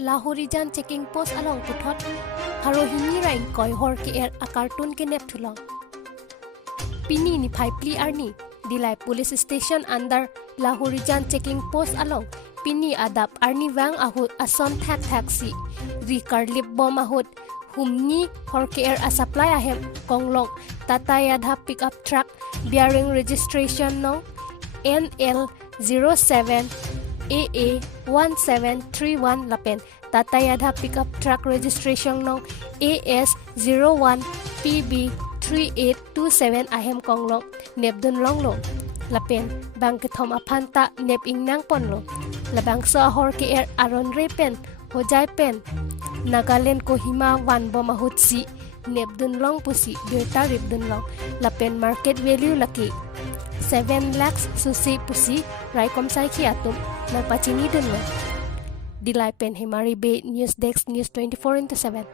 Lahorijan checking post along puthot Harohini rain koi hor ke a carton kenep thulong. Pini nephai pli arni Dilai police station under Lahorijan checking post along Pini adap arni vang ahut ason thak si ri karlip bom ahut humni hor ke a supply ahem konglong TaTa yadha pickup truck bearing registration no NL07 AA 1731 lapen TaTa yadha pickup truck registration no AS01 PB 3827 ahem konglong nep dunlong lo lapen bang kethom aphan ta nep ingnang ponlo Labangso ahor ke aronre pen hojai pen Nagaland kohima wan bom ahut si nep dunlong pusi beta rip dunlong lapen market value laki 7 lakhs susi pusi rai komsai ki atum nagpachini dunlong Dilai pen himari be news desk news 24/7